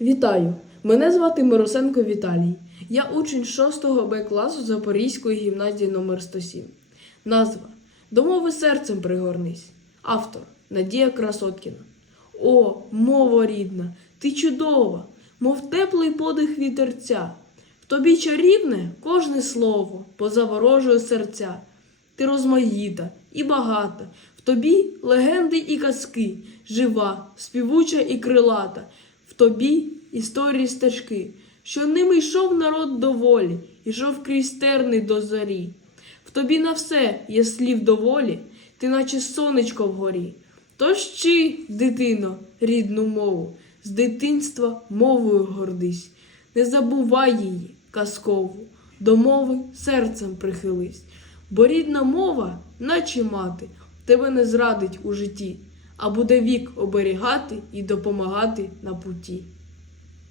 Вітаю! Мене звати Миросенко Віталій. Я учень 6 Б класу Запорізької гімназії номер 107. Назва До мови серцем пригорнись. Автор Надія Красоткіна. О, мова рідна, ти чудова, мов теплий подих вітерця. В тобі чарівне кожне слово позаворожує серця. Ти розмаїта і багата, в тобі легенди і казки, жива, співуча і крилата, тобі історії стежки, що ними йшов народ до волі, йшов крізь терни до зорі. В тобі на все є слів доволі, ти наче сонечко вгорі. Тож чи, дитино, рідну мову, з дитинства мовою гордись, не забувай її, казкову, до мови серцем прихились, бо рідна мова, наче мати, тебе не зрадить у житті, а буде вік оберігати і допомагати на путі.